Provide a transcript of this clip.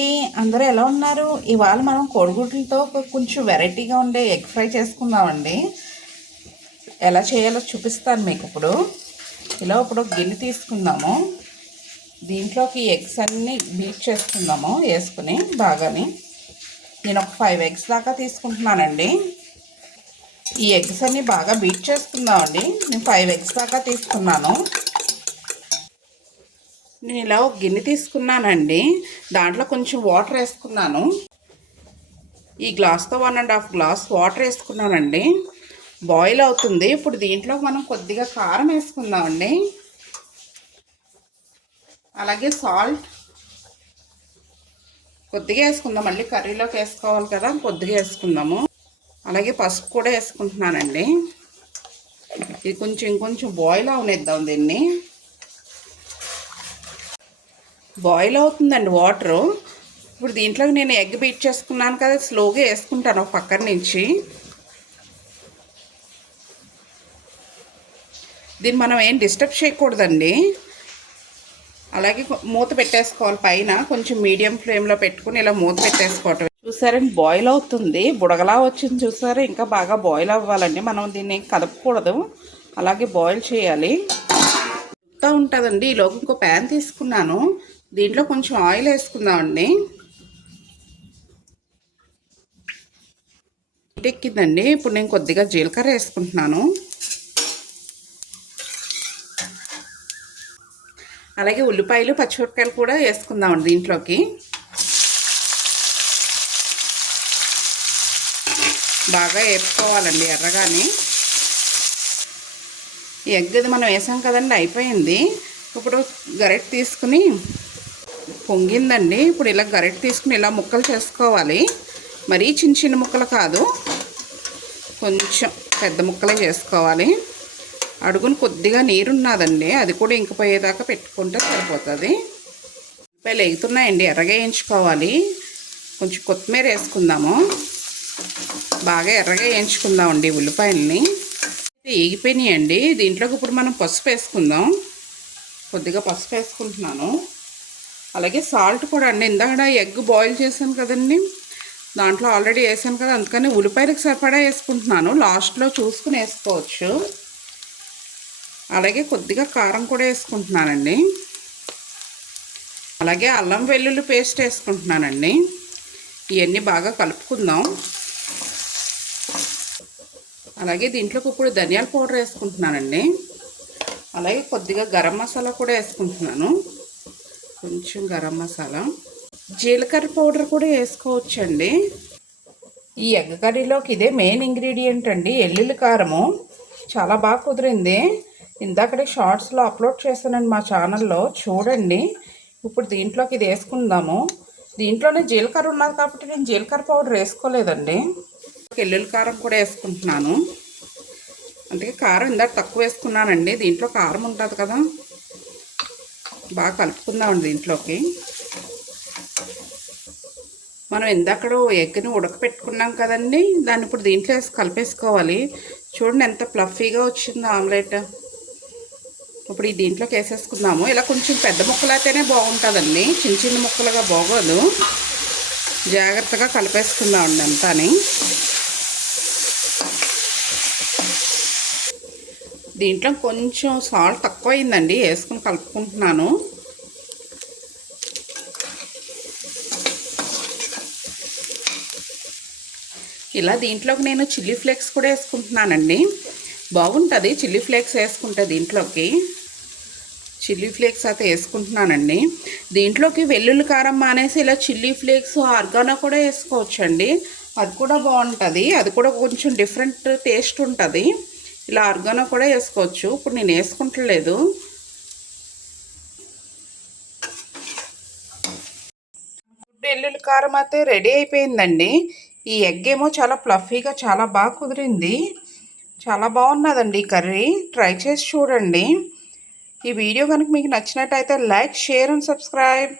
అండి, అందరూ ఎలా ఉన్నారు? ఇవాళ మనం కోడిగుడ్లతో కొంచెం వెరైటీగా ఉండే ఎగ్ ఫ్రై చేసుకుందామండి. ఎలా చేయాలో చూపిస్తాను మీకు ఇప్పుడు. ఇప్పుడు గిన్నె తీసుకుందాము. దీంట్లోకి ఎగ్స్ అన్నీ బీట్ చేసుకుందాము వేసుకుని బాగాని. నేను ఒక 5 ఎగ్స్ దాకా తీసుకుంటున్నానండి. ఈ ఎగ్స్ అన్నీ బాగా బీట్ చేసుకుందామండి. నేను 5 ఎగ్స్ దాకా తీసుకున్నాను. నేను ఇలా ఒక గిన్నె తీసుకున్నానండి. దాంట్లో కొంచెం వాటర్ వేసుకున్నాను. ఈ గ్లాస్తో 1.5 గ్లాస్ వాటర్ వేసుకున్నానండి. బాయిల్ అవుతుంది. ఇప్పుడు దీంట్లో మనం కొద్దిగా కారం వేసుకుందామండి. అలాగే సాల్ట్ కొద్దిగా వేసుకుందాం. మళ్ళీ కర్రీలోకి వేసుకోవాలి కదా, కొద్దిగా వేసుకుందాము. అలాగే పసుపు కూడా వేసుకుంటున్నానండి. ఇది ఇంకొంచెం బాయిల్ అవనిద్దాం. దీన్ని బాయిల్ అవుతుందండి వాటరు. ఇప్పుడు దీంట్లోకి నేను ఎగ్ బీట్ చేసుకున్నాను కదా, స్లోగా వేసుకుంటాను ఒక పక్కన నుంచి. దీన్ని మనం ఏం డిస్టర్బ్ చేయకూడదండి. అలాగే మూత పెట్టేసుకోవాలి. పైన కొంచెం మీడియం ఫ్లేమ్లో పెట్టుకుని ఇలా మూత పెట్టేసుకోవటం. చూసారండి, బాయిల్ అవుతుంది. బుడగలా వచ్చింది చూసారా. ఇంకా బాగా బాయిల్ అవ్వాలండి. మనం దీన్ని కదపకూడదు, అలాగే బాయిల్ చేయాలి. ఉంటుందండి. ఈలోపు ఇంకో ప్యాన్ తీసుకున్నాను. దీంట్లో కొంచెం ఆయిల్ వేసుకుందామండి. ఎక్కిందండి. ఇప్పుడు నేను కొద్దిగా జీలకర్ర వేసుకుంటున్నాను. అలాగే ఉల్లిపాయలు పచ్చిమిరపకాయలు కూడా వేసుకుందామండి దీంట్లోకి. బాగా వేపుకోవాలండి ఎర్రగానే. ఈ ఎగ్ అది మనం వేసాం కదండి, అయిపోయింది. ఇప్పుడు గరిటె తీసుకుని పొంగిందండి. ఇప్పుడు ఇలా గరిటె తీసుకుని ఇలా ముక్కలు చేసుకోవాలి. మరీ చిన్న ముక్కలు కాదు, కొంచెం పెద్ద ముక్కలే చేసుకోవాలి. అడుగును కొద్దిగా నీరున్నదండి, అది కూడా ఇంకిపోయేదాకా పెట్టుకుంటే సరిపోతుంది. ఉల్లిపాయలు ఎగుతున్నాయండి, ఎర్రగా వేయించుకోవాలి. కొంచెం కొత్తిమీర వేసుకుందాము. బాగా ఎర్రగా వేయించుకుందామండి ఉల్లిపాయలని. వేగిపోయినాయండి. దీంట్లోకి ఇప్పుడు మనం పసుపు వేసుకుందాం. కొద్దిగా పసుపు వేసుకుంటున్నాను. అలాగే సాల్ట్ కూడా అండి. ఇందాక ఎగ్ బాయిల్ చేశాను కదండి, దాంట్లో ఆల్రెడీ వేసాను కదా, అందుకని ఉల్లిపాయలకు సరిపడా వేసుకుంటున్నాను. లాస్ట్లో చూసుకుని వేసుకోవచ్చు. అలాగే కొద్దిగా కారం కూడా వేసుకుంటున్నానండి. అలాగే అల్లం వెల్లుల్లి పేస్ట్ వేసుకుంటున్నానండి. ఇవన్నీ బాగా కలుపుకుందాం. అలాగే దీంట్లోకి ఇప్పుడు ధనియాల పౌడర్ వేసుకుంటున్నానండి. అలాగే కొద్దిగా గరం మసాలా కూడా వేసుకుంటున్నాను. కొంచెం గరం మసాలా, జీలకర్ర పౌడర్ కూడా వేసుకోవచ్చండి. ఈ ఎగ్ కర్రీలోకి ఇదే మెయిన్ ఇంగ్రీడియంట్ అండి, ఎల్లుల్లి కారము. చాలా బాగా కుదిరింది. ఇందాకడే షార్ట్స్లో అప్లోడ్ చేశానండి మా ఛానల్లో, చూడండి. ఇప్పుడు దీంట్లోకి ఇది వేసుకుందాము. దీంట్లోనే జీలకర్ర ఉన్నది కాబట్టి నేను జీలకర్ర పౌడర్ వేసుకోలేదండి. ఎల్లుల్లి కారం కూడా వేసుకుంటున్నాను. అందుకే కారం ఇందాక తక్కువ వేసుకున్నానండి. దీంట్లో కారం ఉంటుంది కదా, బాగా కలుపుకుందామండి. దీంట్లోకి మనం ఇందాక ఎగ్ని ఉడకపెట్టుకున్నాం కదండి, దాన్ని ఇప్పుడు దీంట్లో వేసి కలిపేసుకోవాలి. చూడండి ఎంత ఫ్లఫీగా వచ్చిందో ఆమ్లెట్. ఇప్పుడు ఈ దీంట్లోకి వేసేసుకుందాము. ఇలా కొంచెం పెద్ద ముక్కలు అయితేనే బాగుంటుందండి, చిన్న ముక్కలుగా బాగోదు. జాగ్రత్తగా కలిపేసుకుందామండి అంతాని. దీంట్లో కొంచెం సాల్ట్ తక్కువ అయిందండి, వేసుకుని కలుపుకుంటున్నాను. ఇలా దీంట్లోకి నేను చిల్లీ ఫ్లేక్స్ కూడా వేసుకుంటున్నానండి. బాగుంటుంది చిల్లీ ఫ్లేక్స్ వేసుకుంటే. దీంట్లోకి చిల్లీ ఫ్లేక్స్ అయితే వేసుకుంటున్నానండి. దీంట్లోకి వెల్లుల్లి కారం మానేసి ఇలా చిల్లీ ఫ్లేక్స్, ఆర్గానో కూడా వేసుకోవచ్చండి. అది కూడా బాగుంటుంది. అది కూడా కొంచెం డిఫరెంట్ టేస్ట్ ఉంటుంది. ఇలా ఆర్గానో కూడా వేసుకోవచ్చు. ఇప్పుడు నేను వేసుకుంటలేదు. వెల్లుల్లి కారం అయితే రెడీ అయిపోయిందండి. ఈ ఎగ్ ఏమో చాలా ఫ్లఫీగా చాలా బాగా కుదిరింది. చాలా బాగున్నదండి ఈ కర్రీ. ట్రై చేసి చూడండి. ఈ వీడియో కనుక మీకు నచ్చినట్టయితే లైక్, షేర్ అండ్ సబ్స్క్రైబ్.